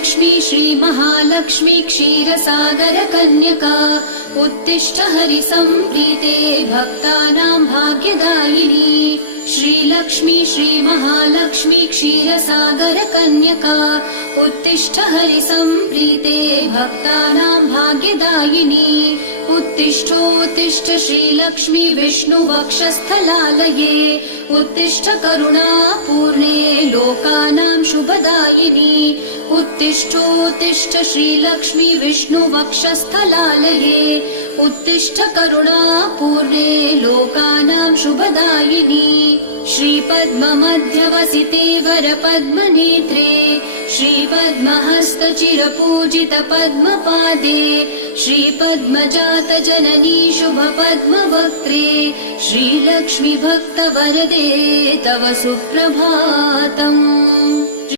श्रीलक्ष्मी श्रीमहालक्ष्मी क्षीरसागरकन्यका उत्तिष्ठ हरिसम्प्रीते भक्तानां भाग्यदायिनी। श्रीलक्ष्मी श्रीमहालक्ष्मी क्षीरसागरकन्यका उत्तिष्ठ हरिसम्प्रीते भक्तानां भाग्यदायिनी। उत्तिष्ठोत्तिष्ठ श्रीलक्ष्मी विष्णुवक्षस्थलालये उत्तिष्ठ करुणापूर्णे लोकानां शुभदायिनी। उत्तिष्ठोत्तिष्ठ श्रीलक्ष्मी विष्णुवक्षस्थलालये उत्तिष्ठ करुणापूर्णे लोकानां शुभदायिनी। श्रीपद्ममध्यवसिते वरपद्मनेत्रे श्रीपद्महस्तचिरपूजित पद्मपादे श्रीपद्मजातजननी शुभपद्मवक्त्रे श्रीलक्ष्मी भक्तवरदे तव सुप्रभातम्।